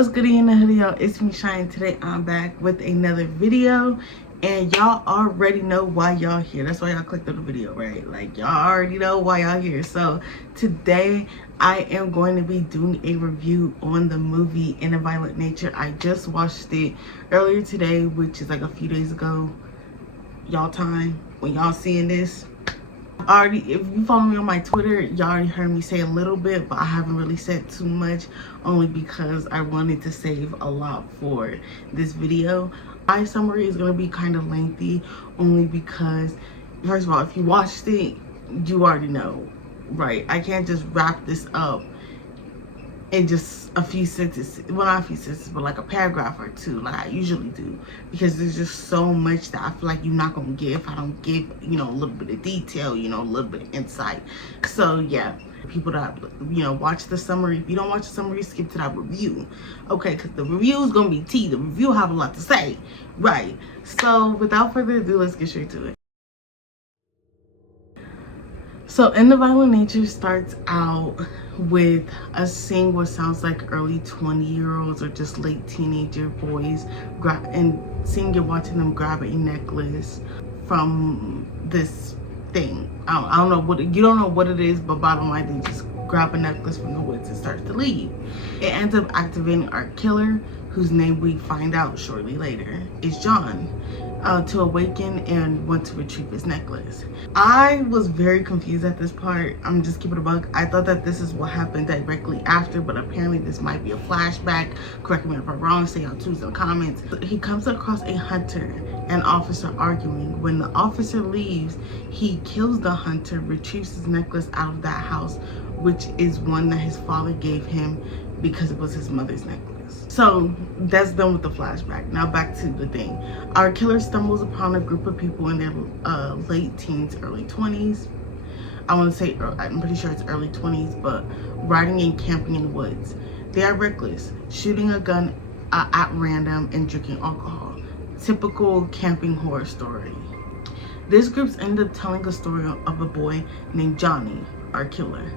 What's good in the hoodie, y'all? It's me, Shine. Today I'm back with another video, and y'all already know why y'all here. That's why y'all clicked on the video, right? Like, y'all already know why y'all here. So today I am going to be doing a review on the movie In a Violent Nature. I just watched it earlier today, which is like a few days ago, y'all time when y'all seeing this. Already, if you follow me on my Twitter, y'all already heard me say a little bit, but I haven't really said too much, only because I wanted to save a lot for this video. My summary is going to be kind of lengthy, only because, first of all, if you watched it, you already know, right? I can't just wrap this up in just a few sentences, well, not a few sentences, but like a paragraph or two, like I usually do, because there's just so much that I feel like you're not gonna get if I don't give, you know, a little bit of detail, you know, a little bit of insight. So yeah, people that, you know, watch the summary, if you don't watch the summary, skip to that review, okay? Because the review is gonna be tea. The review have a lot to say, right? So without further ado, let's get straight to it. So In the Violent Nature starts out with us seeing what sounds like early 20-year-olds or just late teenager boys and seeing and watching them grab a necklace from this thing. I don't know what, you don't know what it is, but bottom line, they just grab a necklace from the woods and start to leave. It ends up activating our killer, whose name we find out shortly later is John, to awaken and want to retrieve his necklace. I was very confused at this part. I'm just keeping it a buck. I thought that this is what happened directly after, but apparently this might be a flashback. Correct me if I'm wrong, say y'all choose in the comments. He comes across a hunter and officer arguing. When the officer leaves, he kills the hunter, retrieves his necklace out of that house, which is one that his father gave him because it was his mother's necklace. So that's done with the flashback. Now back to the thing. Our killer stumbles upon a group of people in their late teens, early 20s. I want to say, I'm pretty sure it's early 20s, but riding and camping in the woods. They are reckless, shooting a gun at random and drinking alcohol. Typical camping horror story. This group's ended up telling a story of a boy named Johnny, our killer,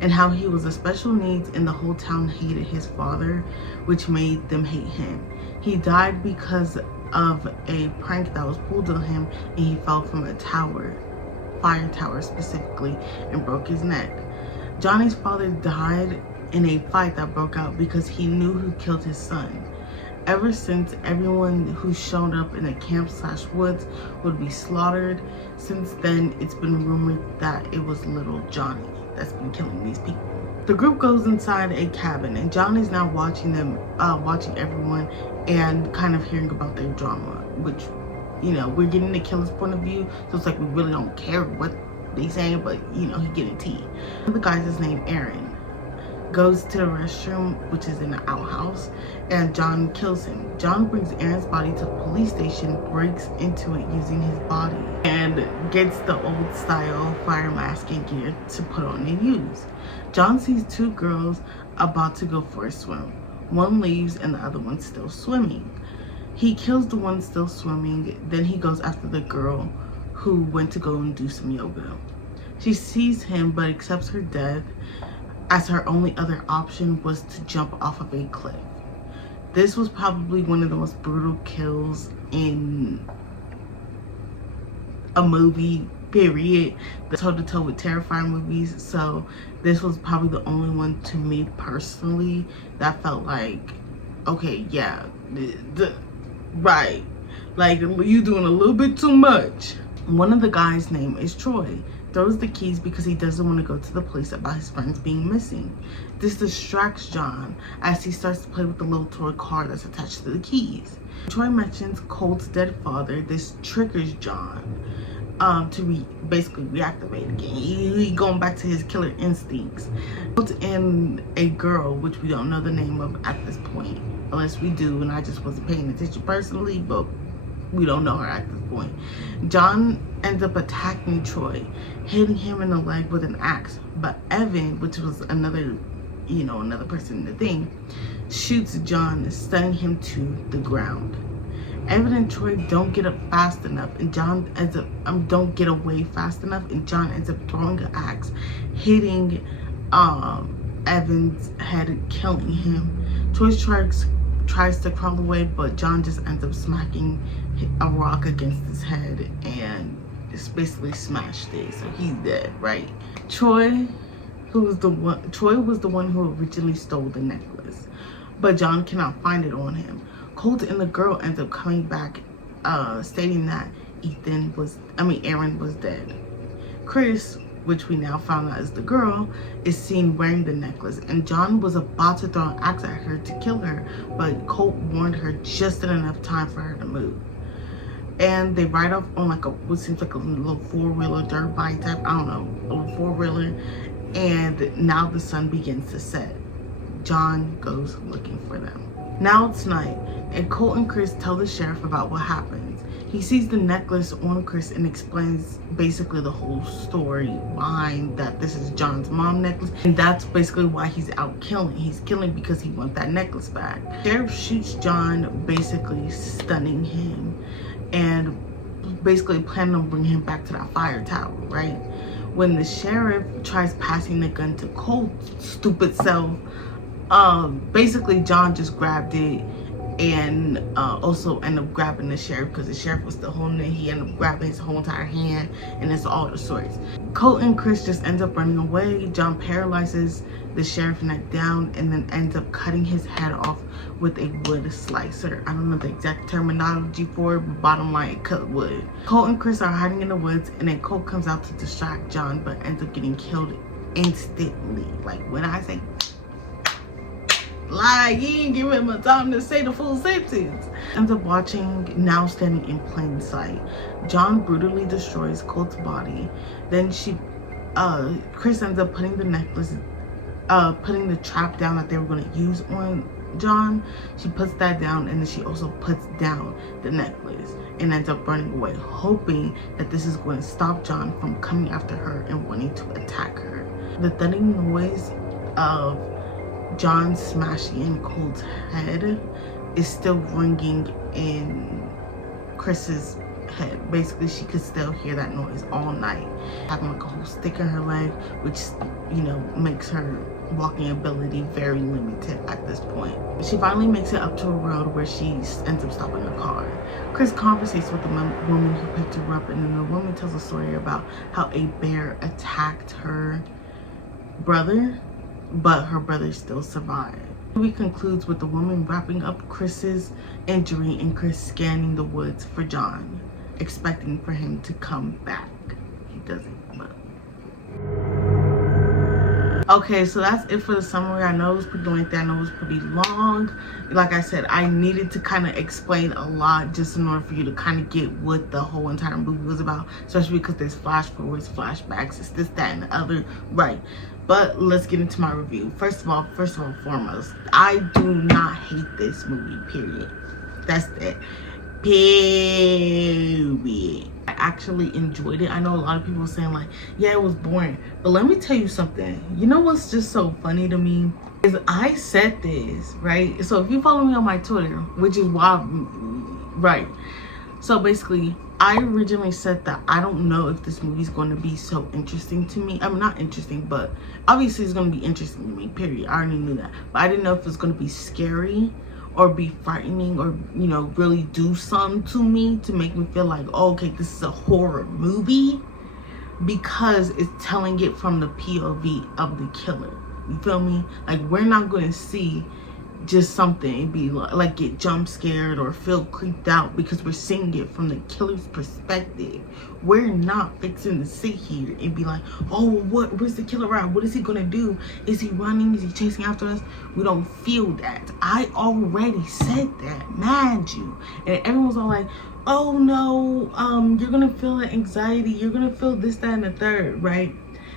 and how he was a special needs and the whole town hated his father, which made them hate him. He died because of a prank that was pulled on him, and he fell from a tower, fire tower specifically, and broke his neck. Johnny's father died in a fight that broke out because he knew who killed his son. Ever since, everyone who showed up in the camp/woods would be slaughtered. Since then, it's been rumored that it was little Johnny that's been killing these people. The group goes inside a cabin, and Johnny's now watching them, watching everyone, and kind of hearing about their drama, which, you know, we're getting the killer's point of view, so it's like we really don't care what they saying, but you know, he getting tea. The guy's name Aaron goes to the restroom, which is in the outhouse, and John kills him. John brings Aaron's body to the police station, breaks into it using his body, and gets the old style fire mask and gear to put on and use. John sees two girls about to go for a swim. One leaves and the other one's still swimming. He kills the one still swimming, then he goes after the girl who went to go and do some yoga. She sees him but accepts her death, as her only other option was to jump off of a cliff. This was probably one of the most brutal kills in a movie, period. The toe-to-toe with terrifying movies, so this was probably the only one to me personally that felt like, okay, yeah, right, like you doing a little bit too much. One of the guys' name is Troy. Throws the keys because he doesn't want to go to the police about his friends being missing. This distracts John as he starts to play with the little toy car that's attached to the keys. Troy mentions Colt's dead father. This triggers John to basically reactivate again. He going back to his killer instincts. Colt and a girl, which we don't know the name of at this point, unless we do, and I just wasn't paying attention personally, but we don't know her at this point. John ends up attacking Troy, hitting him in the leg with an axe, but Evan, which was another, you know, another person in the thing, shoots John, stunning him to the ground. Evan and Troy don't get up fast enough, and John ends up don't get away fast enough, and John ends up throwing an axe, hitting Evan's head, killing him. Troy tries to crawl away, but John just ends up smacking a rock against his head and just basically smashed it, so he's dead, right? Troy was the one who originally stole the necklace, but John cannot find it on him. Colt and the girl end up coming back, stating that Aaron was dead. Chris, which we now found out is the girl, is seen wearing the necklace, and John was about to throw an axe at her to kill her, but Colt warned her just in enough time for her to move. And they ride off on like what seems like a little four-wheeler, dirt bike type, I don't know, a little four-wheeler, and now the sun begins to set. John goes looking for them. Now it's night, and Colt and Chris tell the sheriff about what happens. He sees the necklace on Chris and explains basically the whole story behind that this is John's mom necklace, and that's basically why he's out killing. He's killing because he wants that necklace back. Sheriff shoots John, basically stunning him, and basically planning on bringing him back to that fire tower, right? When the sheriff tries passing the gun to Colt's stupid self, basically John just grabbed it and also ended up grabbing the sheriff, because the sheriff was still holding it. He ended up grabbing his whole entire hand, and it's all the sorts. Colt and Chris just ends up running away. John paralyzes the sheriff neck down and then ends up cutting his head off with a wood slicer. I don't know the exact terminology for it, but bottom line, cut wood. Colt and Chris are hiding in the woods, and then Colt comes out to distract John, but ends up getting killed instantly. Like, when I say, like, he ain't give him a time to say the full sentence. Ends up watching, now standing in plain sight. John brutally destroys Colt's body. Then Chris ends up putting the necklace, putting the trap down that they were going to use on John. She puts that down, and then she also puts down the necklace and ends up running away, hoping that this is going to stop John from coming after her and wanting to attack her. The thudding noise of John smashing in Colt's head is still ringing in Chris's head. Basically, she could still hear that noise all night, having like a whole stick in her leg, which, you know, makes her walking ability very limited at this point. She finally makes it up to a road where she ends up stopping a car. Chris conversates with the woman who picked her up, and then the woman tells a story about how a bear attacked her brother, but her brother still survived. The movie concludes with the woman wrapping up Chris's injury and Chris scanning the woods for John, expecting for him to come back. He doesn't, but... Okay, so that's it for the summary. I know it was pretty lengthy. I know it was pretty long. Like I said, I needed to kind of explain a lot just in order for you to kind of get what the whole entire movie was about, especially because there's flash forwards, flashbacks, it's this, that, and the other, right? But let's get into my review. First of all, foremost, I do not hate this movie, period. That's it. Period. I actually enjoyed it. I know a lot of people saying like, yeah, it was boring. But let me tell you something. You know what's just so funny to me? Is I said this, right? So if you follow me on my Twitter, which is why, right? So basically, I originally said that I don't know if this movie is going to be so interesting to me. I mean, not interesting, but obviously it's going to be interesting to me, period. I already knew that. But I didn't know if it's going to be scary or be frightening or, you know, really do something to me to make me feel like, oh, okay, this is a horror movie, because it's telling it from the POV of the killer. You feel me? Like, we're not going to see just something be like get jump scared or feel creeped out because we're seeing it from the killer's perspective. We're not fixing to sit here and be like, oh, where's the killer at? What is he gonna do? Is he running? Is he chasing after us? We don't feel that. I already said that, mind you. And everyone's all like, oh no, you're gonna feel the anxiety, you're gonna feel this, that, and the third, right?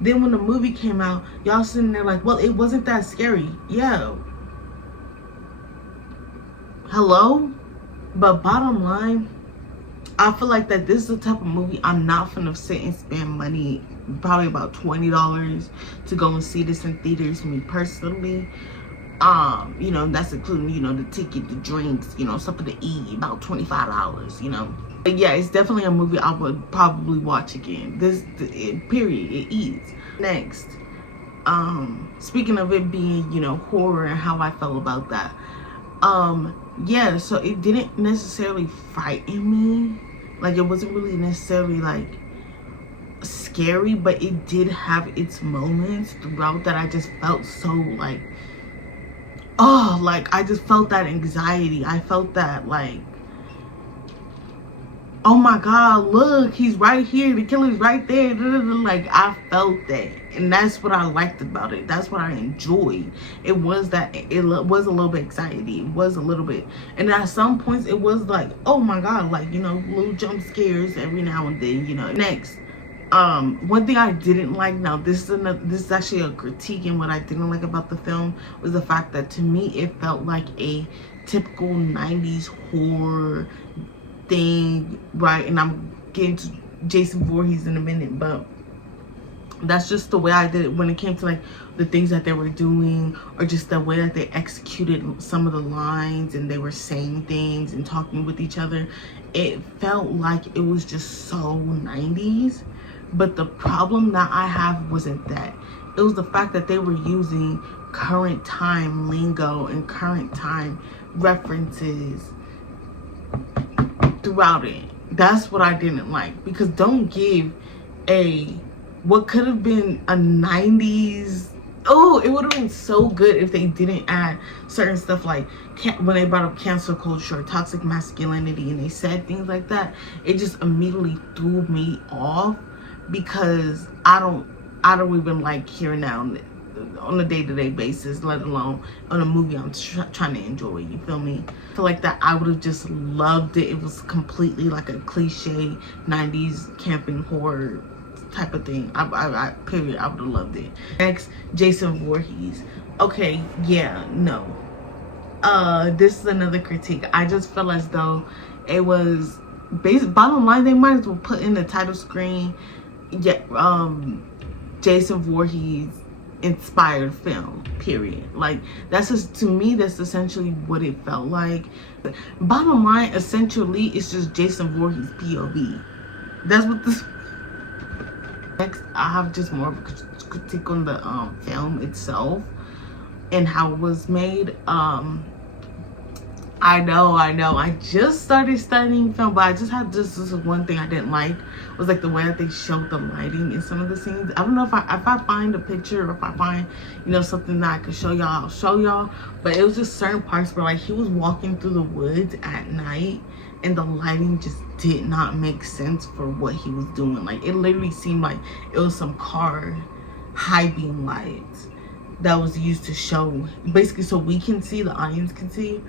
Then when the movie came out, y'all sitting there like, well, it wasn't that scary. Yeah, hello? But bottom line, I feel like that this is the type of movie I'm not gonna sit and spend money, probably about $20 to go and see this in theaters, me personally. You know, that's including, you know, the ticket, the drinks, you know, something to eat, about $25, you know. But yeah, it's definitely a movie I would probably watch again. Period, it eats. Next, speaking of it being, you know, horror and how I felt about that. Yeah, so it didn't necessarily frighten me. Like, it wasn't really necessarily like scary, but it did have its moments throughout that I just felt so like, oh, like I just felt that anxiety. I felt that like, oh my god, look, he's right here, the killer's right there. Like, I felt that, and that's what I liked about it. That's what I enjoyed. It was that it was a little bit anxiety. It was a little bit, and at some points it was like, oh my god, like, you know, little jump scares every now and then, you know. Next, one thing I didn't like, now this is actually a critique, and what I didn't like about the film was the fact that to me it felt like a typical 90s horror thing, right? And I'm getting to Jason Voorhees in a minute, but that's just the way I did it when it came to like the things that they were doing, or just the way that they executed some of the lines and they were saying things and talking with each other. It felt like it was just so 90s. But the problem that I have wasn't that. It was the fact that they were using current time lingo and current time references throughout it. That's what I didn't like, because don't give what could have been a 90s, oh, it would have been so good if they didn't add certain stuff, like when they brought up cancel culture or toxic masculinity and they said things like that. It just immediately threw me off, because I don't even like hearing that on a day-to-day basis, let alone on a movie I'm trying to enjoy. You feel me? I feel like that I would have just loved it. It was completely like a cliche 90s camping horror type of thing. I period, I would have loved it. Next, Jason Voorhees. Okay, yeah, no. This is another critique. I just feel as though it was bottom line, they might as well put in the title screen, Jason Voorhees inspired film, period. Like, that's just, to me, that's essentially what it felt like. Bottom line, essentially, it's just Jason Voorhees POV. That's what this. Next, I have just more of a critique on the film itself and how it was made. I know. I just started studying film, but I just had this one thing I didn't like, was like the way that they showed the lighting in some of the scenes. I don't know if I find a picture, or if I find, you know, something that I could show y'all, I'll show y'all. But it was just certain parts where like he was walking through the woods at night, and the lighting just did not make sense for what he was doing. Like, it literally seemed like it was some car high beam lights that was used to show, basically, so we can see, the audience can see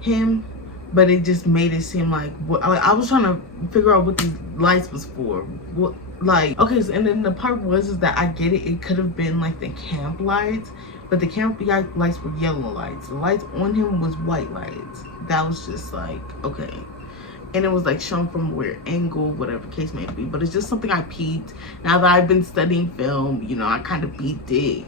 him, but it just made it seem like I was trying to figure out what these lights was for. What, like, okay, so, and then the part is that I get it, it could have been like the camp lights, but the camp lights were yellow lights. The lights on him was white lights. That was just like, okay. And it was like shown from where angle, whatever case may be. But it's just something I peeped. Now that I've been studying film, you know, I kind of peeped it.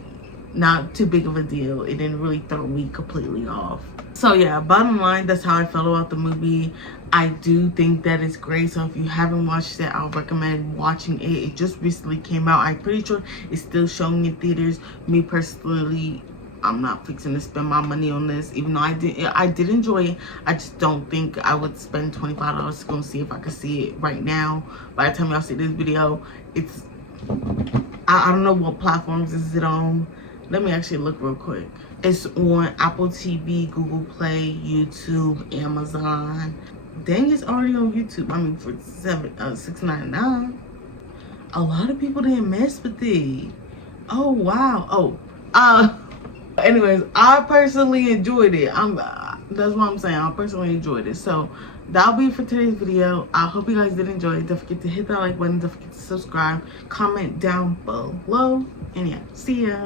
Not too big of a deal. It didn't really throw me completely off. So yeah, bottom line, that's how I felt about the movie. I do think that it's great. So if you haven't watched it, I'll recommend watching it. It just recently came out. I'm pretty sure it's still showing in theaters. Me personally, I'm not fixing to spend my money on this, even though I did enjoy it. I just don't think I would spend $25 to go see if I could see it right now. By the time y'all see this video, it's, I don't know what platforms is it on. Let me actually look real quick. It's on Apple TV, Google Play, YouTube, Amazon. Dang, it's already on YouTube. I mean, for $6.99. A lot of people didn't mess with it. Oh wow. Anyways, I personally enjoyed it. That's what I'm saying. I personally enjoyed it. So that'll be it for today's video. I hope you guys did enjoy it. Don't forget to hit that like button. Don't forget to subscribe. Comment down below. And yeah, see ya.